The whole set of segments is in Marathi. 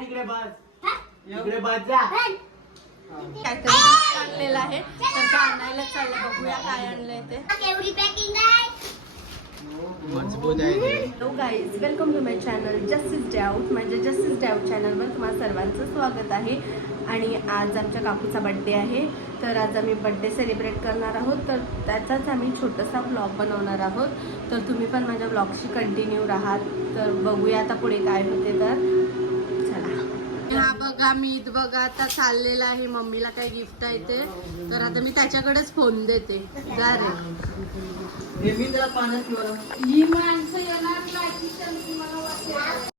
तिकडे बस. तिकडे बस जा. काहीतरी gift आणलेलं आहे. तर ते आणायला चाललं. बघूया काय आणलंय ते. आहे. मजबूत आहे ते. Hello guys welcome to my channel justice म्हणजे जस्टिस डाऊट चॅनलवर तुम्हाला सर्वांचं स्वागत आहे. आणि आज आमच्या काकूचा बड्डे आहे. तर आज आम्ही बड्डे सेलिब्रेट करणार आहोत. तर त्याचाच आम्ही छोटासा ब्लॉग बनवणार आहोत. तर तुम्ही पण माझ्या ब्लॉगशी कंटिन्यू राहात तर बघूया आता पुढे काय होते तर. हा बघा मी बघा आता चाललेला आहे. मम्मीला काय गिफ्ट आहे ते. तर आता मी त्याच्याकडेच फोन देते. जा रे. ही माणसं येणार नाही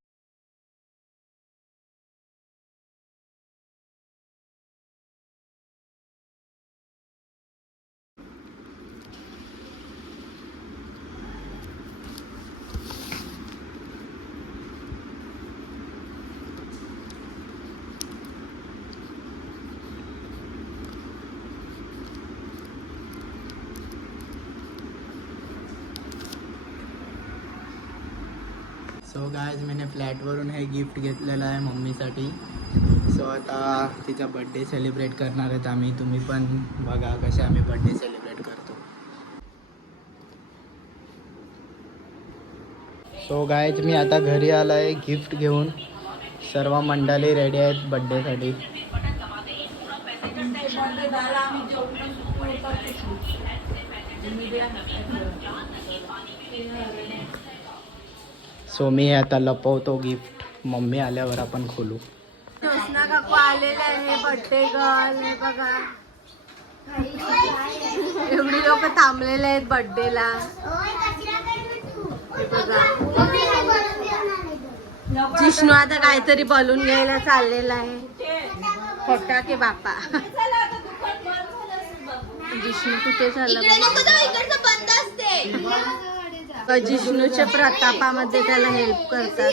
सो गायज मी फ्लॅटवरून हे गिफ्ट घेतलेलं आहे मम्मीसाठी सो आता तिचा बड्डे सेलिब्रेट करणार आहेत आम्ही तुम्ही पण बघा कसे आम्ही बड्डे सेलिब्रेट करतो. सो गायज मी आता घरी आलो आहे गिफ्ट घेऊन. सर्व मंडळी रेडी आहेत बड्डेसाठी सो मी आता लपवतो गिफ्ट मम्मी आल्यावर आपण खोलू. काकू आलेले आहे बर्थडे गर्ल हे बघा. एवढी लोक थांबलेले आहेत बर्थडेला ओय कचरा कर तू हे बघा. मम्मी काय बनवून देणार आहे जिष्णू आता काहीतरी बलून घ्यायला चाललेला आहे. फटाके बापा? जिष्णू कुठे झालं? जिष्णूच्या प्रतापामध्ये त्याला हेल्प करतात.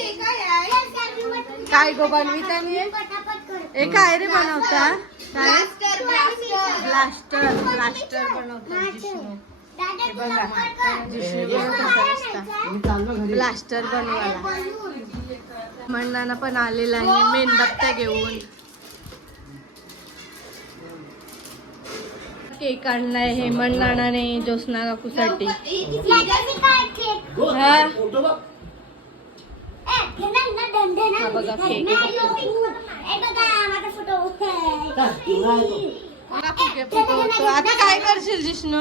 काय गो बनवितानी हे काय रे बनवता? काय? ब्लास्टर ब्लास्टर बनवतात जिष्णू. बघा जिष्णू ब्लास्टर बनवायला. मंडळानं पण आलेला आहे. मेणबत्त्या घेऊन. केक आणलाय हे मंडळाने ज्योत्स्ना काकूसाठी. हा? हा बघा केक. आता काय करशील जिष्णू?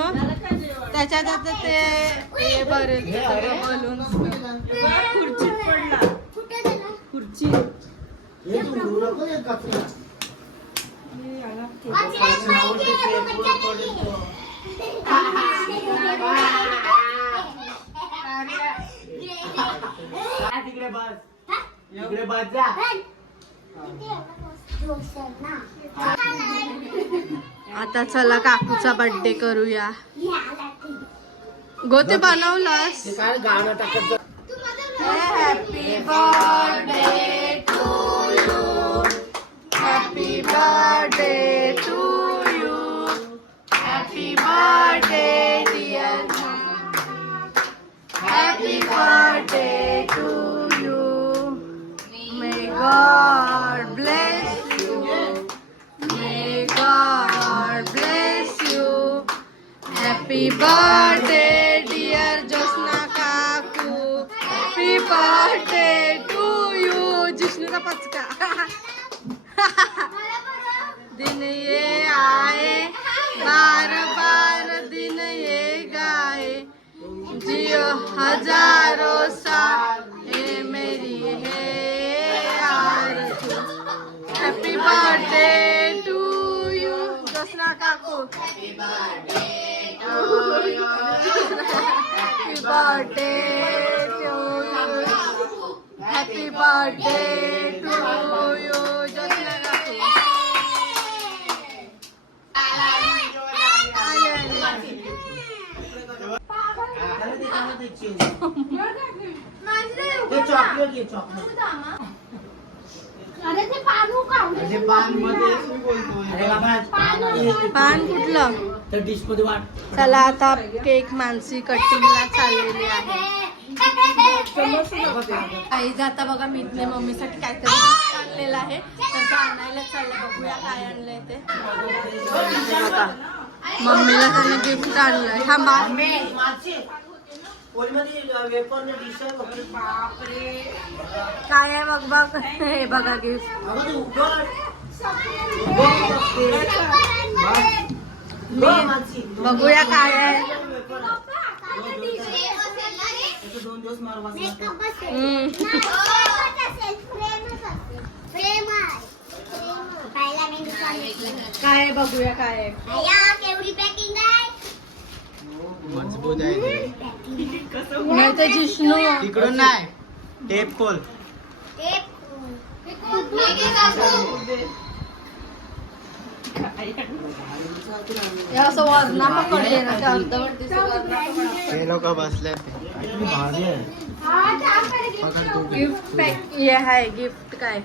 त्याच्यात आता ते बरेल बलून खुर्चीत पडला. खुर्ची बस. तिकडे बस जा. आता चला काकूचा बर्थडे करूया. गो ते बनवलास? काय गाणं टाकत happy birthday to you happy birthday happy birthday dear Jyotsna काकू हॅपी बर्थडे टू यू जिष्णूचा पचका दिन ये आए बार बार दिन ये गाए जियो हज़ारों साल ये मेरी है happy birthday to you Jyotsna काकू हैप्पी बर्थडे आले, आले. चॉकलेट घे चॉकलेट अरे ते पानू खाऊ अरे पानमध्ये अरे बाबा पान कुठलं? तर डिशमध्ये वाट चला आता केक मानसी कटिंगला चाललेली आहे. काही जाता बघा मी इथले मम्मीसाठी काहीतरी आणलेला आहे. तर तो आणायला चाललं बघूया काय आणलंय ते. हे बघा मम्मीला त्याने गिफ्ट आणलंय थांबा. काय आहे बघ बघ. हे बघा गिफ्ट मी बघूया काय आहे. काय आहे बघूया काय आहे. आया केवढी पॅकिंग आहे मजबूत आहे नाही तर जिष्णू. तिकडून नाही. टेप खोल. टेप हे ते लोक बसले गिफ्ट पॅक हे। आहे गिफ्ट काय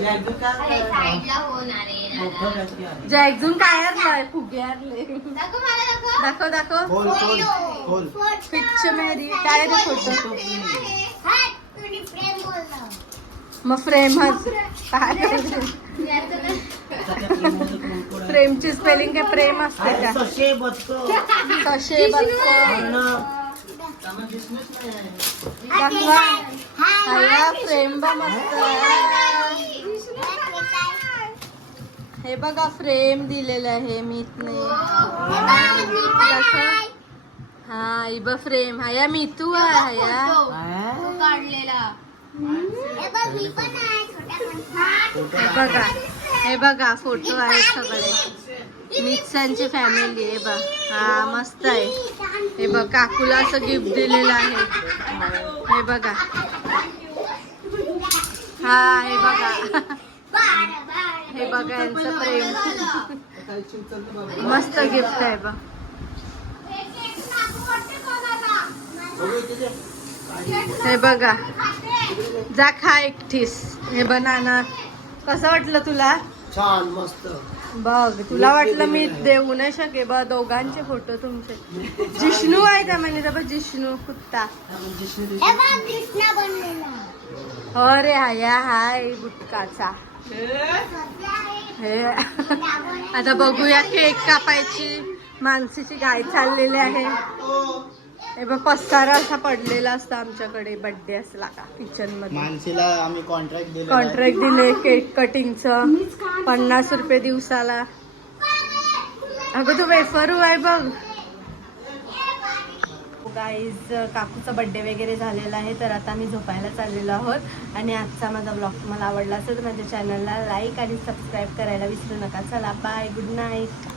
साईडला होणार आहे जे अजून काय आणलंय फुगे आणले दाखव मला दाखव दाखव दाखव खोल खोल खोल। पिक्चर मेरी काय रे फोटो फ्रेम बोललो मग फ्रेमच काय? फ्रेमची स्पेलिंग काय? प्रेम असते का? सशे अय्या फ्रेम बा मस्त. हे बघा फ्रेम दिलेलं आहे मीतने. हा इब फ्रेम हया. मितू आहे हया काढलेला. हे बघ आहे हे बघा हे बघा फोटो आहेत सगळे. मिक्सांची फॅमिली आहे बघ. हा मस्त आहे. हे बघ काकूला असं गिफ्ट दिलेलं आहे. हे बघा. हा हे बघा. हे बघा यांचं प्रेम. मस्त गिफ्ट आहे बघ. हे बघा. जा खा एकटीस. हे बनाना. कसं वाटलं तुला? छान मस्त. बघ तुला वाटलं मी देऊ नाही शके बघ दोघांचे फोटो तुमचे. जिष्णू आहे त्या म्हणजे बघ जिष्णू कुत्ता. हे अरे हाया हाय गुटकाचा. हे. आता बघूया केक कापायची. मानसीची गाय चाललेली आहे. हे बघ पसारा असा पडलेला असतो आमच्याकडे बर्थडे असला का किचनमध्ये. मानसीला आम्ही कॉन्ट्रॅक्ट दिले कॉन्ट्रॅक्ट दिले केक कटिंगचं पन्नास रुपये दिवसाला. अगं तू वेफरू आहे बघ. गाईज काकूचा बड्डे वगैरे झालेला आहे तर आता मी झोपायला चाललेलो आहोत. आणि आजचा माझा ब्लॉग तुम्हाला आवडला असेल तर माझ्या चॅनलला लाईक आणि सबस्क्राईब करायला विसरू नका. चला बाय गुड नाईट